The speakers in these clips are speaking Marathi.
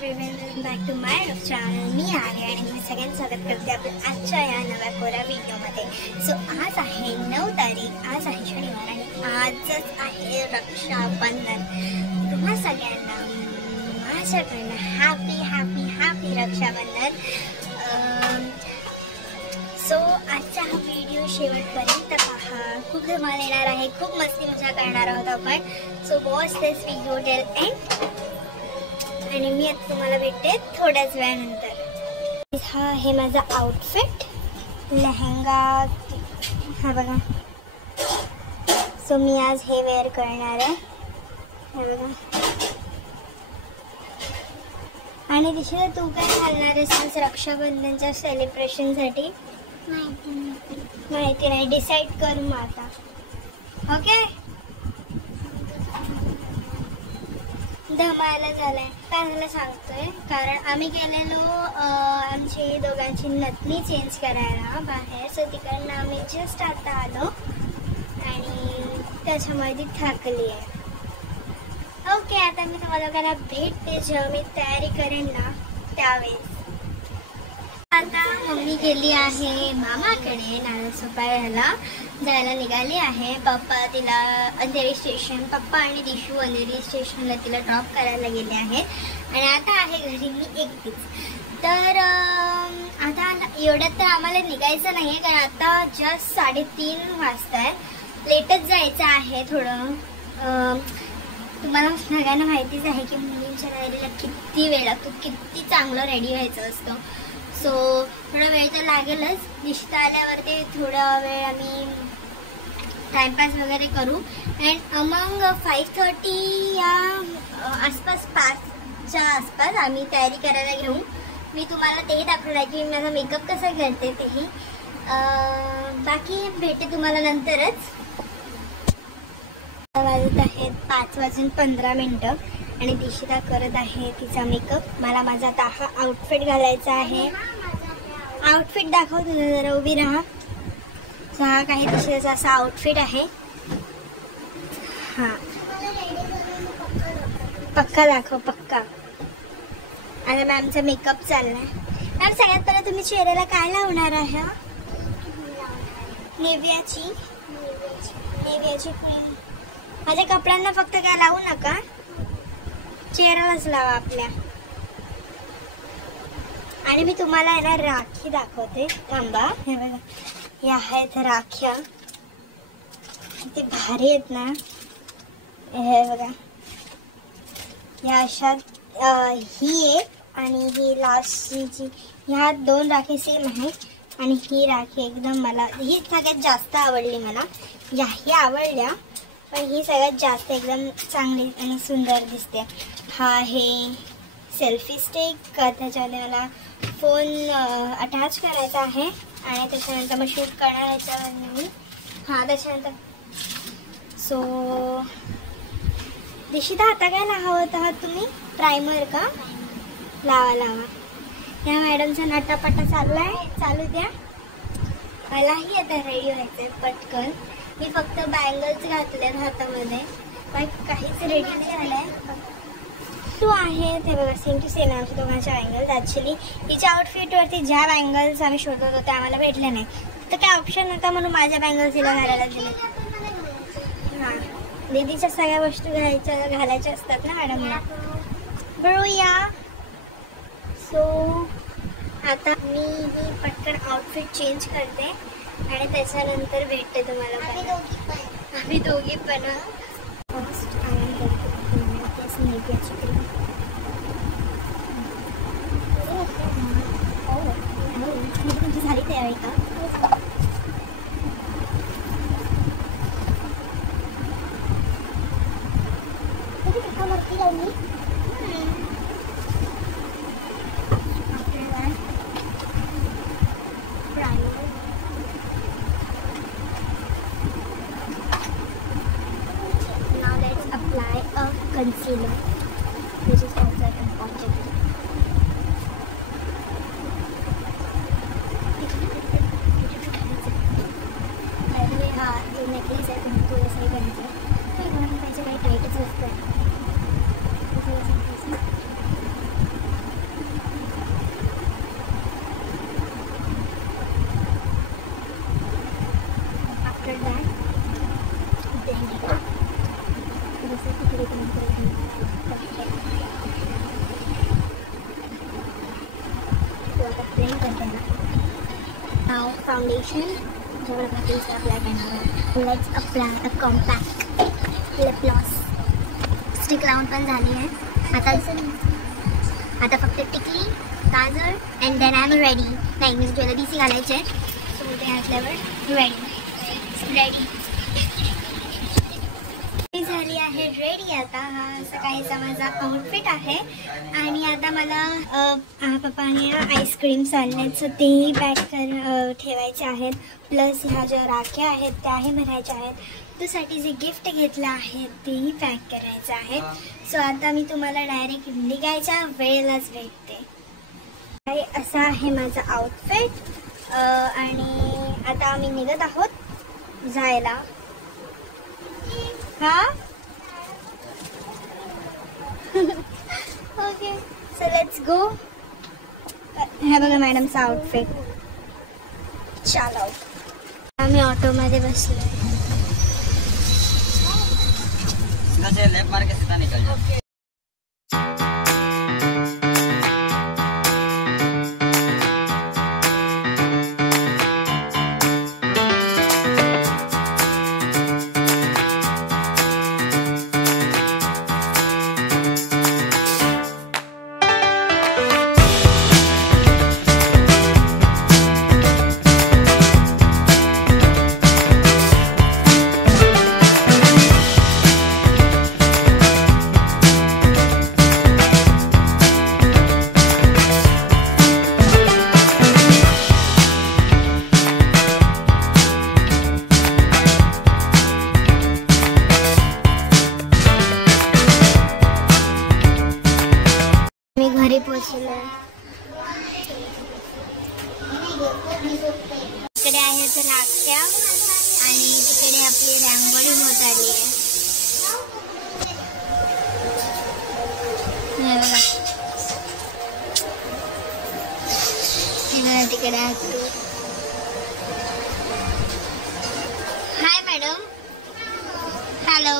Welcome back to my channel. मी आहे आणि मी सगळ्यांचं स्वागत करते आपल्या आजच्या या नव्या कोऱ्या व्हिडिओमध्ये. सो आज आहे 9 तारीख, आज आहे शनिवार आणि आजच आहे रक्षाबंधन. तुम्हा सगळ्यांना माझ्याकडनं happy happy happy Rakshabandhan. So आजचा हा व्हिडिओ शेवटपर्यंत पहा, खूप धमाल येणार आहे, खूप मस्ती मजा करणार आहोत आपण. सो वॉच दिस व्हिडिओ टिल एंड आणि मी आता तुम्हाला भेटते थोड्याच वेळानंतर. हा आहे माझा आउटफिट, लेहंगा हा बघा. सो मी आज हे वेअर करणार आहे, हे बघा. आणि दिशा तू काय घालणार आहेस रक्षाबंधनच्या सेलिब्रेशनसाठी? माहिती नाही, डिसाईड कर मग आता. ओके, धमायला झालाय. काय झालं सांगतोय, कारण आम्ही गेलेलो आमची दोघांची नथनी चेंज करायला बाहेर. सो तिकडनं आम्ही जस्ट आता आलो आणि त्याच्यामुळे ती थकली आहे. ओके, आता मी तुम्हाला लोकांना भेटते जेव्हा मी तयारी करेन ना त्यावेळेस. आता मम्मी गेली आहे मामाकडे नारळसोपाऱ्याला जायला निघाली आहे. पप्पा तिला अंधेरी स्टेशन, पप्पा आणि दिशू अंधेरी स्टेशनला तिला ड्रॉप करायला गेले आहे आणि आता आहे घरी मी एकटीच. तर आता एवढ्यात तर आम्हाला निघायचं नाही आहे, कारण आता जस्ट 3:30 वाजता आहे. लेटच जायचं आहे थोडं. तुम्हाला सगळ्यांना माहितीच आहे की मुलींच्या तयारीला किती वेळ लागतो, किती चांगलं रेडी व्हायचं असतं. सो थोडा वेळ तर लागेलच. निश्चित आल्यावरती थोडा वेळ आम्ही टाइमपास वगैरे करू. अँड मग 5:30 या आसपास, 5च्या आसपास आम्ही तयारी करायला घेऊ. मी तुम्हाला तेही दाखवलं आहे की मी माझा मेकअप कसा करते तेही. बाकी भेटे तुम्हाला नंतरच. वाजत आहेत 5:15 आणि दिशिता करत आहे तिचा मेकअप. मला माझा आता हा आउटफिट घालायचा आहे. आउटफिट दाखव तुझं, जरा उभी राहा. हा काही दिशिताचा असा आउटफिट आहे. हा पक्का दाखव, पक्का. आता मॅमचा मेकअप चाललाय. मॅम सगळ्यात पहिला तुम्ही चेहऱ्याला काय लावणार आहे? नेव्हियाची क्रीम. माझ्या कपड्यांना फक्त काय लावू नका, चेहऱ्यालाच लावा आपल्या. आणि मी तुम्हाला आहे ना राखी दाखवते, थांबा. हे बघा, या आहेत राख्या, किती भारी आहेत ना. हे बघा, या अशा ही एक आणि ही लास्टची, ह्या 2 राखी सेम आहेत. आणि ही राखी एकदम मला ही सगळ्यात जास्त आवडली. मला याही आवडल्या, पण ही सगळ्यात जास्त एकदम चांगली आणि सुंदर दिसते. हा आहे सेल्फी स्टिक, त्याच्यामध्ये मला फोन अटॅच करायचा आहे आणि त्याच्यानंतर मग शूट करणार ह्याच्यावर मी. हां, त्याच्यानंतर सो दिशिता आता काय लावत आहात तुम्ही? प्रायमर का? लावा. या मॅडमचा नटापटा चालू द्या. मलाही आता रेडी व्हायचं आहे पटकन. मी फक्त बँगल्स घातल्यात हातामध्ये, काहीच रेडी नाही झालंय. तो आहे ते बघा, सेम टू सेम आमच्या दोघांच्या बँगल्स. ॲक्च्युली हिच्या आउटफिटवरती ज्या बँगल्स आम्ही शोधत होतो आम्हाला भेटल्या नाही, तर काय ऑप्शन नव्हता म्हणून माझ्या बँगल्स हिला घालायला दिले. हां, दीदीच्या सगळ्या वस्तू घालायच्या असतात ना मॅडमला. बघूया. सो आता मी ही पटकन आउटफिट चेंज करते आणि त्याच्यानंतर भेटते तुम्हाला. आम्ही दोघी पण तुमची झाली तयारी का? वरती लावली. Concealer, which is also an object. By the way, हा जो नेकलेस आहे तुम्ही थोडंसं घालायचं. तो पाहिजे काही टाईटच असतं. After that Now foundation. Let's apply a compact lip gloss. Stick लावून पण झाली आहे. आता फक्त टिकली, काजळ and then I am ready. नाही मी ज्वेलरीची घालायची आहे. सो ते घातल्यावर रेडी झाली आहे. रेडी आता. हा असा काहीसा माझा आउटफिट आहे. आणि आता मला पप्पाने आईस्क्रीम्स आणले सो तेही पॅक ठेवायचे आहेत. प्लस ह्या ज्या राख्या आहेत त्याही भरायच्या आहेत. त्यासाठी जे गिफ्ट घेतलं आहे तेही पॅक करायचं आहे. सो आता मी तुम्हाला डायरेक्ट निघायच्या वेळेलाच भेटते. असा आहे माझा आउटफिट. आणि आता आम्ही निघत आहोत जायला. हा ओके सो लेट्स गो. हे बघा मॅडमचा आउटफिट. चलो आम्ही ऑटोमध्ये बसलो. लेफ्ट मार के सीधा निकल जाओ. घरी पोहोचलो. इकडे आहेत राख्या आणि तिकडे आपली रांगोळी होत आली आहे. तिकडे हाय मॅडम. हॅलो.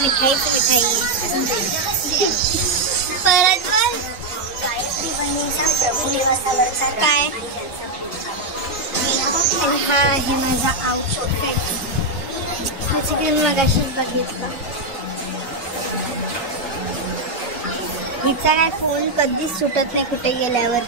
मिठाई परत काय. हा आहे माझा आउटफिट. हा मगाशीच बघितलं. हिचा काय फोन कधीच सुटत नाही कुठे गेल्यावर.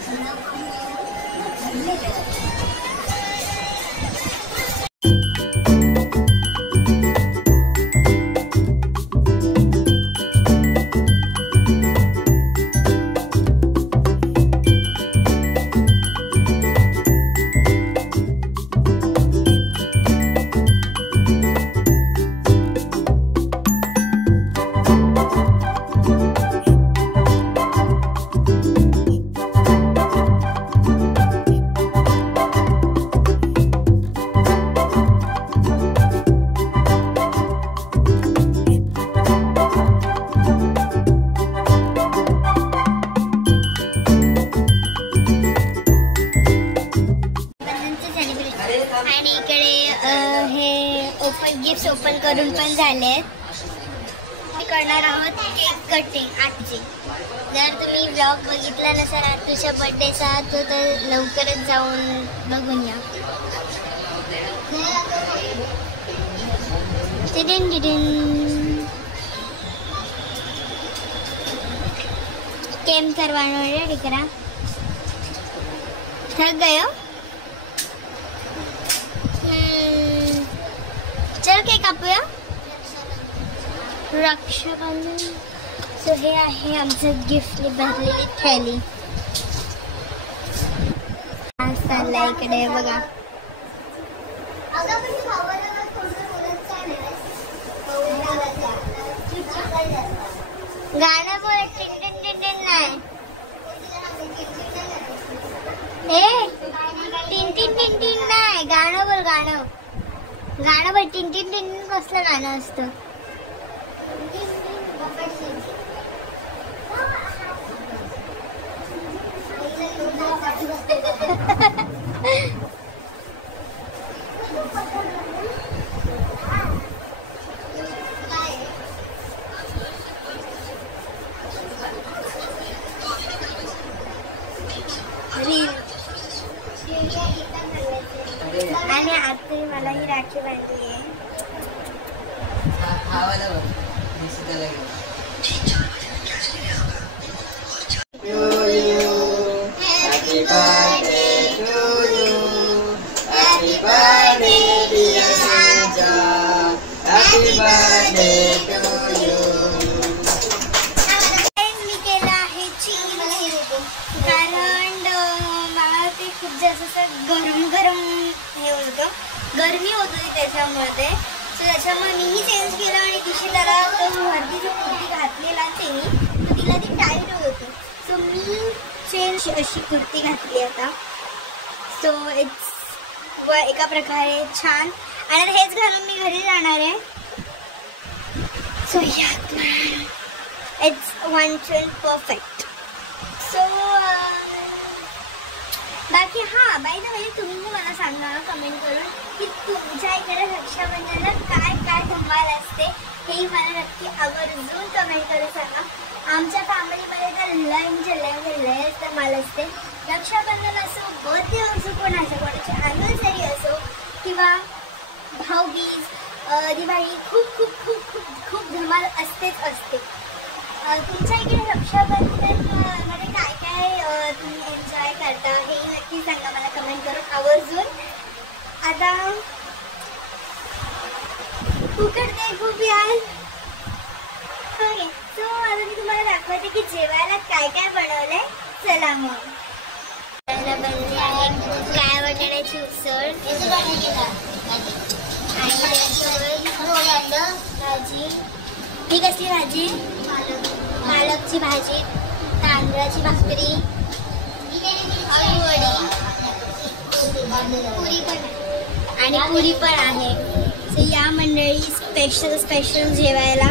आणि इकडे हे गिफ्ट ओपन करून पण झालेत. करणार आहोत केक कटिंग आजची. जर तुम्ही ब्लॉग बघितला नसेल आतूच्या बर्थडेचा तर लवकरच जाऊन बघून या. केम करवानो है दिकरा. थक गयो. चल केक कापूया. रक्षाबंधन. सो हे आहे आमचं गिफ्ट भरलेली थैली. आज चाललाय इकडे बघा. गाणं बोल. टिन टिन टिन टिन नाही. टिन टिन टिन टिन नाही. गाणं बोल. गाणं बोल. टिन टिन टिन कसलं गाणं असतं. मला ही राखी बांधली आहे. मी केलं आहे चीज कारण मला ते खूप जास्त गरम गरम हे होतं, गरमी होत होती त्याच्यामध्ये. सो त्याच्यामुळे मीही चेंज केलं आणि तिशी त्याला तो वरती जो कुर्ती घातलेला त्यांनी तो तिला ती टाईट होती. सो मी चेंज अशी कुर्ती घातली आता. सो इट्स एका प्रकारे छान. आणि हेच घालून मी घरी जाणार आहे. सो या इट्स 1 परफेक्ट. सो बाकी हां, बाय द वे तुम्ही मला सांगा कमेंट करून की तुमच्या इकडे रक्षाबंधनाला काय काय धमाल असते, हेही मला नक्की आवर्जून कमेंट करून सांगा. आमच्या फॅमिलीमध्ये तर लय धमाल असते. रक्षाबंधन असो, बर्थडे असो, कोणाची ॲनिव्हर्सरी असो किंवा भाऊबीज, दिवाळी, खूप खूप खूप खूप खूप धमाल असतेच असते. तुमच्या इकडे रक्षाबंधन मध्ये काय काय तुम्ही एन्जॉय करता हेही नक्की सांगा मला कमेंट करून आवर्जून. आता उकडते खूप यार. ओके, सो आता मी तुम्हाला दाखवते की जेवायला काय काय बनवलंय. चला मग. बनली आहे काळ्या वाटाण्याची उसळ आणि भाजी. ही कसली भाजी? पालकची भाजी, तांदळाची भाकरी, आणि पुरी पण आहे. सो या मंडळी स्पेशल जेवायला.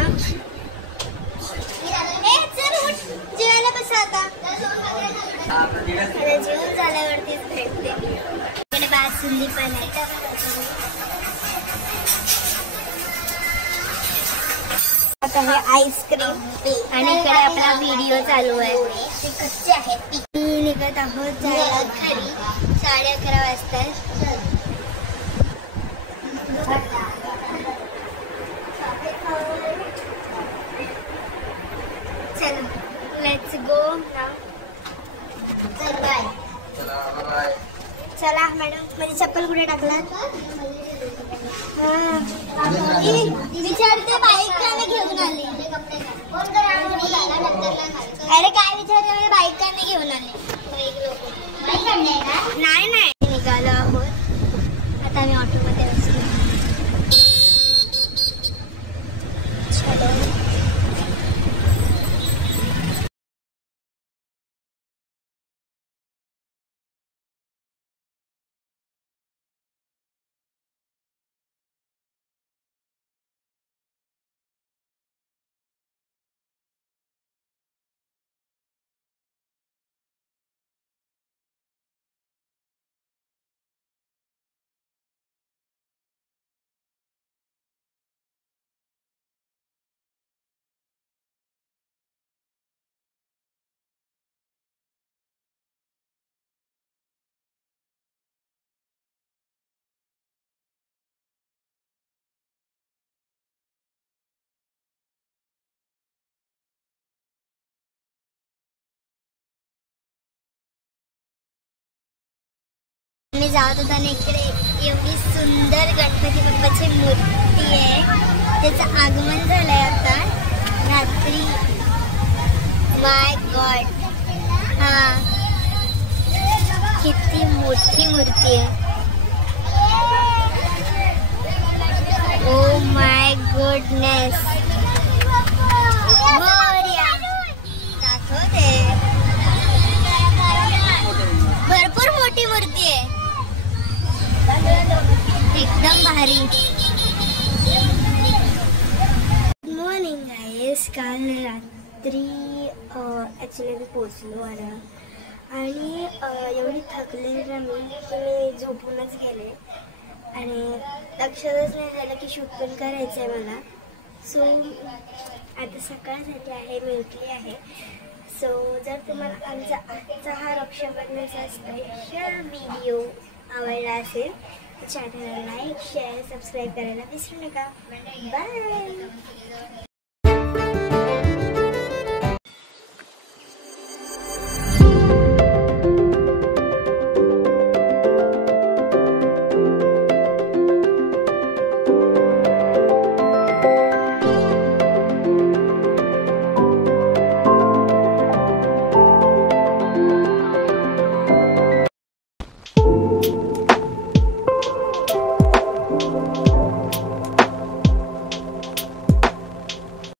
जेवायला कसं आता जेवण झाल्यावरतीच भेटते. इकडे बासुंदी पण आहे. आता हे आईस्क्रीम आणि इकडे आपला व्हिडिओ चालू आहे. ते कच्चे आहेत. मी निघत आहोत जायला घरी. 11:30 वाजतात. चला लेट्स गो नाउ. बाय. चला मॅडम, माझी चप्पल कुठे टाकलात? विचारते बाईक का नाही घेऊन आली? अरे काय विचारते, बाईक का नाही घेऊन आली? नाही निघालो आहोत. आता मी ऑटोमध्ये असतो. मी जात होताना इकडे एवढी सुंदर गणपती बाप्पाची मूर्ती आहे. त्याचं आगमन झालंय आता रात्री. माय गॉड, हा किती मोठी मूर्ती आहे. Oh my goodness. दाखवते, भरपूर मोठी मूर्ती आहे. एकदम भारी. गुड मॉर्निंग गाईस. काल रात्री ॲक्च्युली मी पोचलो आणि एवढी थकले ना मी की मी झोपूनच गेले आणि लक्षातच नाही झालं की शूट पण करायचं आहे मला. सो आता सकाळ झाली आहे, मी उठली आहे. सो जर तुम्हाला आमचा आजचा हा रक्षाबंधनाचा स्पेशल व्हिडिओ आवडला असेल चॅनलला लाईक शेअर सबस्क्राईब करायला विसरू नका. बाय.